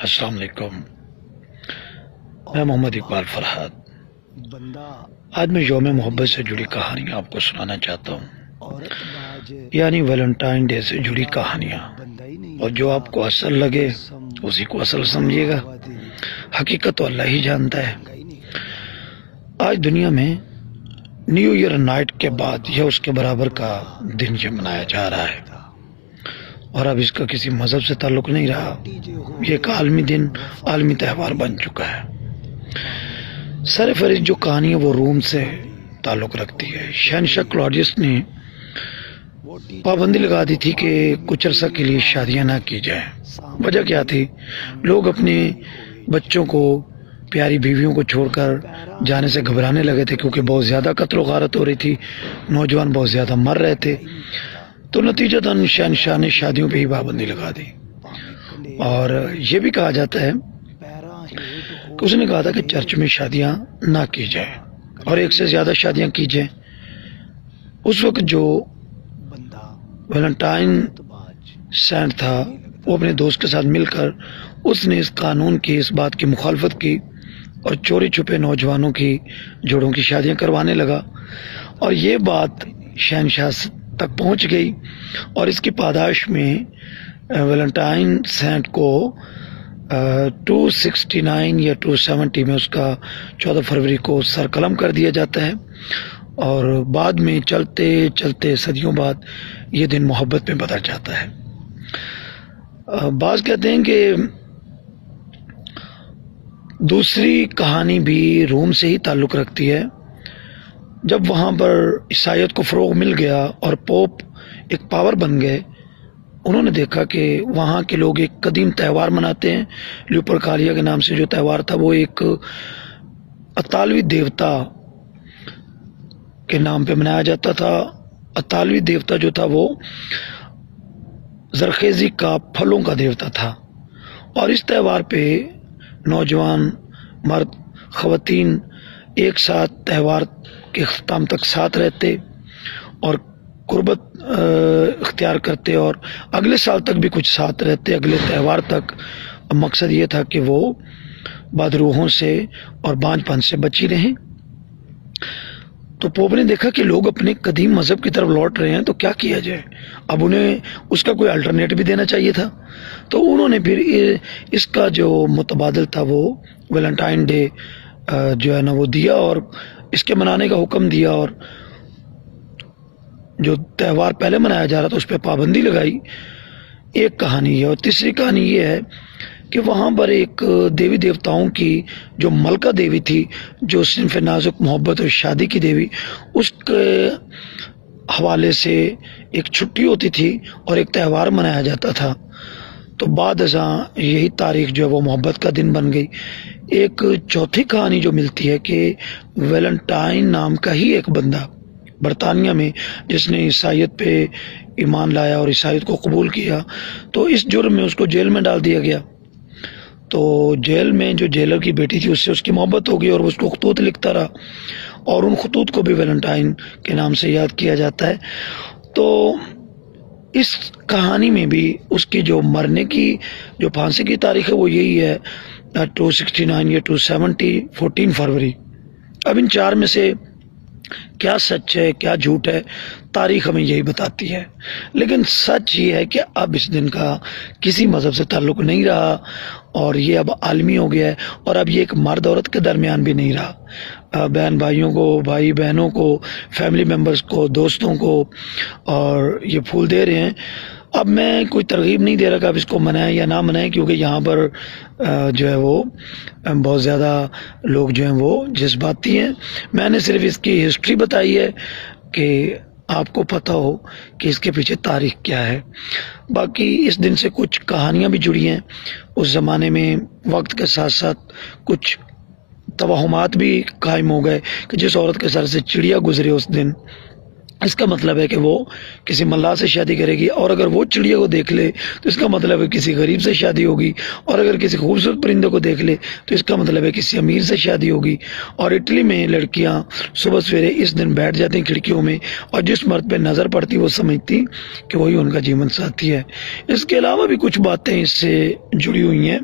السلام علیکم، میں محمد اقبال فرحات۔ آج میں یوم محبت سے جڑی کہانیاں آپ کو سنانا چاہتا ہوں، یعنی ویلنٹائن ڈے سے جڑی کہانیاں، اور جو آپ کو اصل لگے اسی کو اصل سمجھیے گا، حقیقت تو اللہ ہی جانتا ہے۔ آج دنیا میں نیو ایئر نائٹ کے بعد یا اس کے برابر کا دن یہ منایا جا رہا ہے، اور اب اس کا کسی مذہب سے تعلق نہیں رہا، یہ ایک عالمی دن، عالمی تہوار بن چکا ہے۔ سر فہرست جو کہانی ہے وہ روم سے تعلق رکھتی ہے۔ شہنشاہ کلاڈیس نے پابندی لگا دی تھی کہ کچھ عرصہ کے لیے شادیاں نہ کی جائیں۔ وجہ کیا تھی؟ لوگ اپنے بچوں کو، پیاری بیویوں کو چھوڑ کر جانے سے گھبرانے لگے تھے، کیونکہ بہت زیادہ قتل و غارت ہو رہی تھی، نوجوان بہت زیادہ مر رہے تھے۔ تو نتیجتاً شہنشاہ نے شادیوں پہ ہی پابندی لگا دی، اور یہ بھی کہا جاتا ہے کہ اس نے کہا تھا کہ چرچ میں شادیاں نہ کی جائیں اور ایک سے زیادہ شادیاں کی جائیں۔ اس وقت جو ویلنٹائن سینٹ تھا وہ اپنے دوست کے ساتھ مل کر اس نے اس قانون کی، اس بات کی مخالفت کی اور چوری چھپے نوجوانوں کی جوڑوں کی شادیاں کروانے لگا، اور یہ بات شہنشاہ تک پہنچ گئی، اور اس کی پاداش میں ویلنٹائن سینٹ کو 269 یا 270 میں اس کا 14 فروری کو سر قلم کر دیا جاتا ہے، اور بعد میں چلتے چلتے صدیوں بعد یہ دن محبت میں بدل جاتا ہے۔ بعض کہتے ہیں کہ دوسری کہانی بھی روم سے ہی تعلق رکھتی ہے۔ جب وہاں پر عیسائیت کو فروغ مل گیا اور پوپ ایک پاور بن گئے، انہوں نے دیکھا کہ وہاں کے لوگ ایک قدیم تہوار مناتے ہیں، لیوپرکالیا کے نام سے جو تہوار تھا، وہ ایک اطالوی دیوتا کے نام پہ منایا جاتا تھا۔ اطالوی دیوتا جو تھا وہ زرخیزی کا، پھلوں کا دیوتا تھا، اور اس تہوار پہ نوجوان، مرد، خواتین ایک ساتھ تہوار کے اختتام تک ساتھ رہتے اور قربت اختیار کرتے، اور اگلے سال تک بھی کچھ ساتھ رہتے، اگلے تہوار تک۔ مقصد یہ تھا کہ وہ بدروحوں سے اور بانجھ پن سے بچی رہیں۔ تو پوپ نے دیکھا کہ لوگ اپنے قدیم مذہب کی طرف لوٹ رہے ہیں، تو کیا کیا جائے؟ اب انہیں اس کا کوئی الٹرنیٹ بھی دینا چاہیے تھا۔ تو انہوں نے پھر اس کا جو متبادل تھا وہ ویلنٹائن ڈے جو ہے نا وہ دیا، اور اس کے منانے کا حکم دیا، اور جو تہوار پہلے منایا جا رہا تھا اس پہ پابندی لگائی۔ ایک کہانی ہے، اور تیسری کہانی یہ ہے کہ وہاں پر ایک دیوی دیوتاؤں کی جو ملکہ دیوی تھی، جو صنف نازک محبت اور شادی کی دیوی، اس کے حوالے سے ایک چھٹی ہوتی تھی اور ایک تہوار منایا جاتا تھا۔ تو بعد ازاں یہی تاریخ جو ہے وہ محبت کا دن بن گئی۔ ایک چوتھی کہانی جو ملتی ہے کہ ویلنٹائن نام کا ہی ایک بندہ برطانیہ میں، جس نے عیسائیت پہ ایمان لایا اور عیسائیت کو قبول کیا، تو اس جرم میں اس کو جیل میں ڈال دیا گیا۔ تو جیل میں جو جیلر کی بیٹی تھی اس سے اس کی محبت ہو گئی، اور وہ اس کو خطوط لکھتا رہا، اور ان خطوط کو بھی ویلنٹائن کے نام سے یاد کیا جاتا ہے۔ تو اس کہانی میں بھی اس کی جو مرنے کی، جو پھانسی کی تاریخ ہے وہ یہی ہے 269 یا 270، 14 فروری۔ اب ان چار میں سے کیا سچ ہے کیا جھوٹ ہے، تاریخ ہمیں یہی بتاتی ہے، لیکن سچ یہ ہے کہ اب اس دن کا کسی مذہب سے تعلق نہیں رہا، اور یہ اب عالمی ہو گیا ہے، اور اب یہ ایک مرد عورت کے درمیان بھی نہیں رہا۔ بہن بھائیوں کو، بھائی بہنوں کو، فیملی ممبرز کو، دوستوں کو، اور یہ پھول دے رہے ہیں۔ اب میں کوئی ترغیب نہیں دے رہا کہ آپ اس کو منائیں یا نہ منائیں، کیونکہ یہاں پر جو ہے وہ بہت زیادہ لوگ جو ہیں وہ جذباتی ہیں۔ میں نے صرف اس کی ہسٹری بتائی ہے کہ آپ کو پتہ ہو کہ اس کے پیچھے تاریخ کیا ہے۔ باقی اس دن سے کچھ کہانیاں بھی جڑی ہیں۔ اس زمانے میں وقت کے ساتھ ساتھ کچھ توہمات بھی قائم ہو گئے کہ جس عورت کے سر سے چڑیا گزرے اس دن، اس کا مطلب ہے کہ وہ کسی ملاح سے شادی کرے گی، اور اگر وہ چڑیا کو دیکھ لے تو اس کا مطلب ہے کسی غریب سے شادی ہوگی، اور اگر کسی خوبصورت پرندے کو دیکھ لے تو اس کا مطلب ہے کسی امیر سے شادی ہوگی۔ اور اٹلی میں لڑکیاں صبح سویرے اس دن بیٹھ جاتی ہیں کھڑکیوں میں، اور جس مرد پہ نظر پڑتی وہ سمجھتی کہ وہی ان کا جیون ساتھی ہے۔ اس کے علاوہ بھی کچھ باتیں اس سے جڑی ہوئی ہیں۔